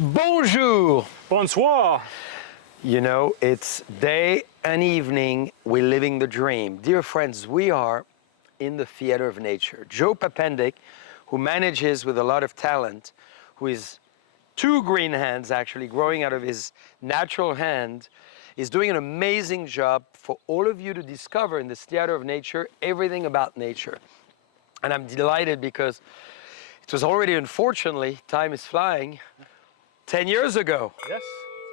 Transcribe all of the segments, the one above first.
Bonjour! Bonsoir! You know, it's day and evening, we're living the dream. Dear friends, we are in the theater of nature. Joe Papendick, who manages with a lot of talent, who is two green hands actually growing out of his natural hand, is doing an amazing job for all of you to discover in this theater of nature everything about nature. And I'm delighted because it was already, unfortunately, time is flying, 10 years ago. Yes.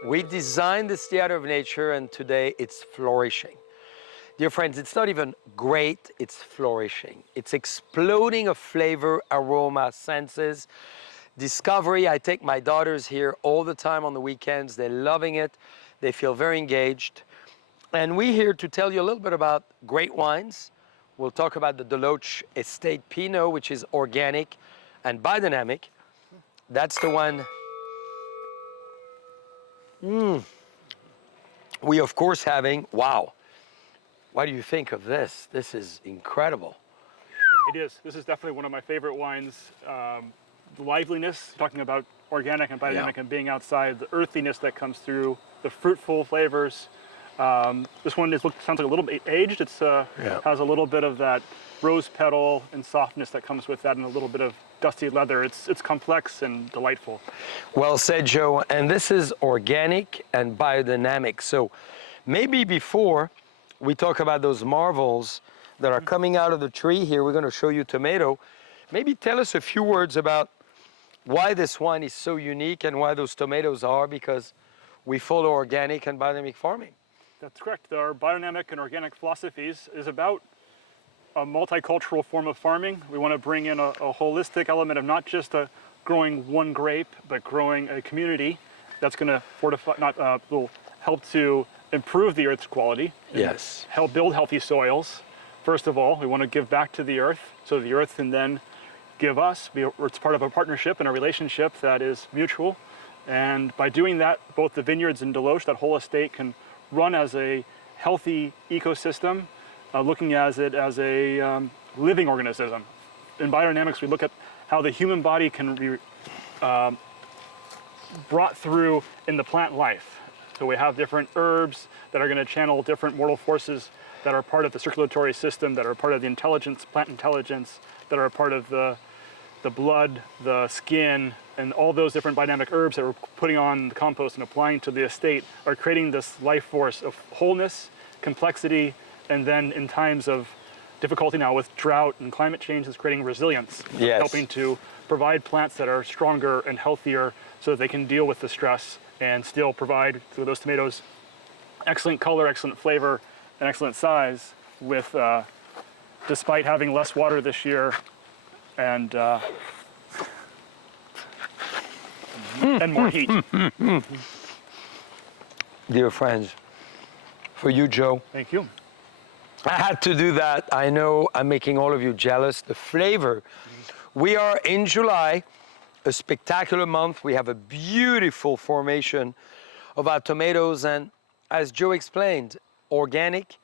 We designed this theater of nature and today it's flourishing. Dear friends, it's not even great, it's flourishing. It's exploding of flavor, aroma, senses, discovery. I take my daughters here all the time on the weekends. They're loving it. They feel very engaged. And we're here to tell you a little bit about great wines. We'll talk about the Deloach Estate Pinot, which is organic and biodynamic. That's the one. We, of course, having, wow. What do you think of this? This is incredible. It is. This is definitely one of my favorite wines. The liveliness, talking about organic and biodynamic and being outside, the earthiness that comes through, the fruitful flavors. This one sounds like a little bit aged. It's has a little bit of that rose petal and softness that comes with that, and a little bit of dusty leather. It's complex and delightful. Well said, Joe. And this is organic and biodynamic. So maybe before we talk about those marvels that are coming out of the tree here, we're going to show you tomato. Maybe tell us a few words about why this wine is so unique and why those tomatoes are, because we follow organic and biodynamic farming. That's correct. Our biodynamic and organic philosophies is about a multicultural form of farming. We want to bring in a holistic element of not just growing one grape, but growing a community that's going to fortify, will help to improve the earth's quality. Yes. Help build healthy soils. First of all, we want to give back to the earth so the earth can then give us. It's part of a partnership and a relationship that is mutual. And by doing that, both the vineyards in Deloach, that whole estate, can run as a healthy ecosystem, looking at it as a living organism. In biodynamics, we look at how the human body can be brought through in the plant life. So we have different herbs that are going to channel different mortal forces that are part of the circulatory system, that are part of the intelligence, plant intelligence, that are part of the blood, the skin, and all those different biodynamic herbs that we're putting on the compost and applying to the estate are creating this life force of wholeness, complexity, and then in times of difficulty now with drought and climate change, is creating resilience, helping to provide plants that are stronger and healthier so that they can deal with the stress and still provide through those tomatoes excellent color, excellent flavor, and excellent size, with despite having less water this year and more heat. Dear friends, for you, Joe. Thank you. I had to do that. I know I'm making all of you jealous. The flavor. We are in July, a spectacular month. We have a beautiful formation of our tomatoes, and as Joe explained, organic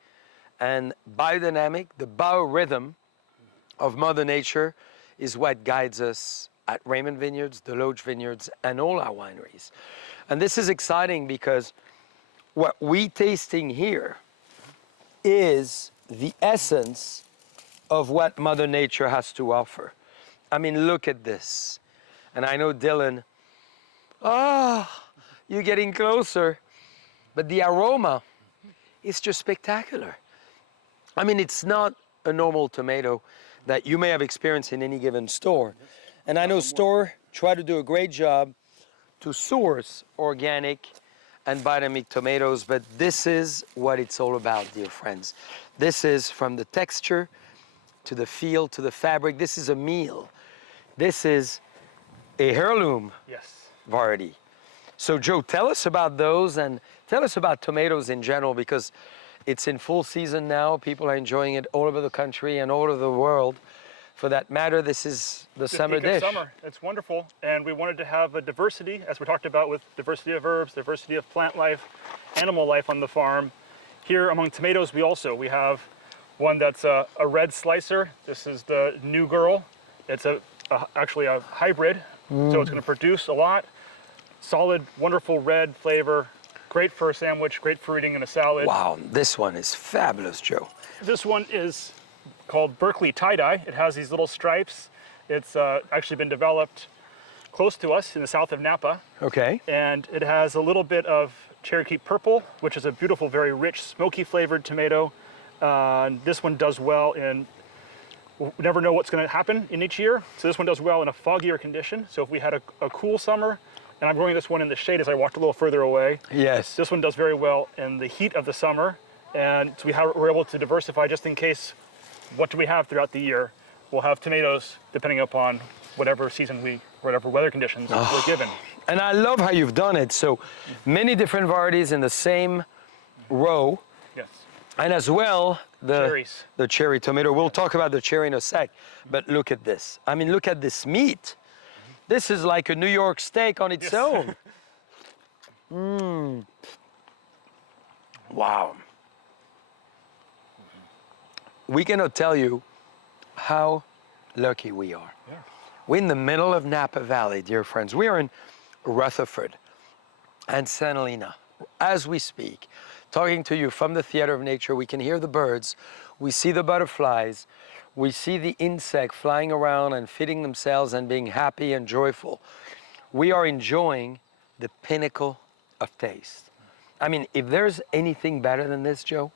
and biodynamic, the biorhythm of Mother Nature is what guides us at Raymond Vineyards, Deloach Vineyards, and all our wineries. And this is exciting because what we tasting here is the essence of what Mother Nature has to offer. I mean, look at this. And I know Dylan, you're getting closer, but the aroma is just spectacular. I mean, it's not a normal tomato that you may have experienced in any given store. And I know store try to do a great job to source organic and biodynamic tomatoes, but this is what it's all about, dear friends. This is from the texture to the feel to the fabric. This is a meal. This is a heirloom variety. So Joe, tell us about those and tell us about tomatoes in general, because it's in full season now. People are enjoying it all over the country and all over the world. For that matter, this is the summer dish. Summer. It's wonderful. And we wanted to have a diversity, as we talked about, with diversity of herbs, diversity of plant life, animal life on the farm. Here among tomatoes, we have one that's a red slicer. This is the New Girl. It's actually a hybrid, so it's going to produce a lot. Solid, wonderful red flavor. Great for a sandwich, great for eating in a salad. Wow, this one is fabulous, Joe. This one is called Berkeley Tie-Dye. It has these little stripes. It's actually been developed close to us in the south of Napa. Okay. And it has a little bit of Cherry Creek Purple, which is a beautiful, very rich, smoky flavored tomato. This one does well in, we never know what's going to happen in each year. So this one does well in a foggier condition. So if we had a cool summer, and I'm growing this one in the shade as I walked a little further away. Yes. This one does very well in the heat of the summer. And so we're able to diversify just in case, what do we have throughout the year? We'll have tomatoes depending upon whatever season whatever weather conditions we're given. And I love how you've done it. So many different varieties in the same row. Yes. And as well, Cherries. the cherry tomato. We'll talk about the cherry in a sec. But look at this. I mean, look at this meat. This is like a New York steak on its own. Wow. We cannot tell you how lucky we are. Yeah. We're in the middle of Napa Valley, dear friends. We are in Rutherford and St. Helena as we speak, talking to you from the Theater of Nature. We can hear the birds. We see the butterflies. We see the insect flying around and feeding themselves and being happy and joyful. We are enjoying the pinnacle of taste. I mean, if there's anything better than this, Joe,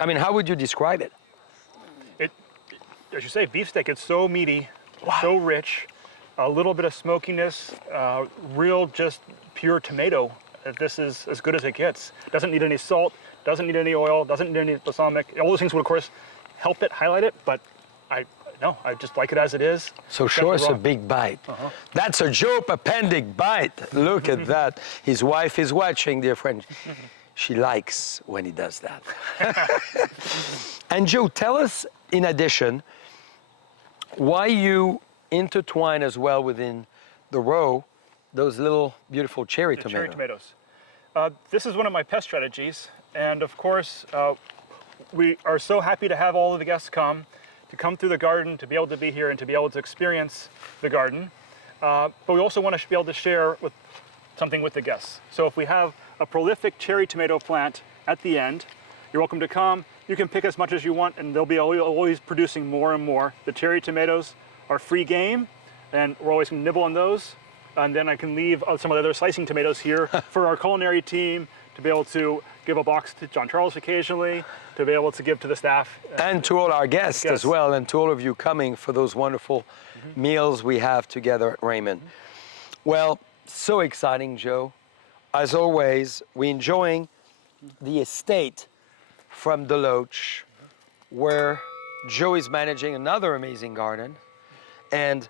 I mean, how would you describe it? As you say, beefsteak, it's so meaty, so rich, a little bit of smokiness, real just pure tomato. This is as good as it gets. Doesn't need any salt, doesn't need any oil, doesn't need any balsamic. All those things would, of course, help it, highlight it, but I just like it as it is. So show us a big bite. That's a Joe Papendick bite. Look at that. His wife is watching, dear friend. She likes when he does that. And Joe, tell us, in addition, why you intertwine as well within the row those little beautiful cherry tomatoes. Cherry tomatoes. This is one of my pest strategies, and of course, we are so happy to have all of the guests come through the garden, to be able to be here and to be able to experience the garden. But we also want to be able to share something with the guests. So if we have a prolific cherry tomato plant at the end, you're welcome to come. You can pick as much as you want, and they'll be always producing more and more. The cherry tomatoes are free game, and we're always going to nibble on those. And then I can leave some of the other slicing tomatoes here for our culinary team to be able to give a box to John Charles occasionally, to be able to give to the staff. And to all our guests as well, and to all of you coming for those wonderful meals we have together at Raymond. Well, so exciting, Joe. As always, we're enjoying the estate from Deloach, where Joe is managing another amazing garden. And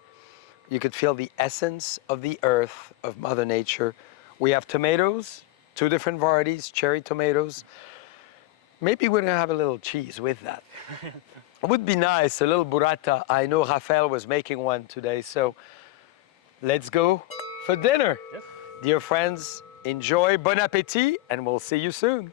you could feel the essence of the earth, of Mother Nature. We have tomatoes, 2 different varieties, cherry tomatoes. Maybe we're gonna have a little cheese with that. It would be nice, a little burrata. I know Rafael was making one today, so let's go for dinner. Yes. Dear friends, enjoy, bon appétit, and we'll see you soon.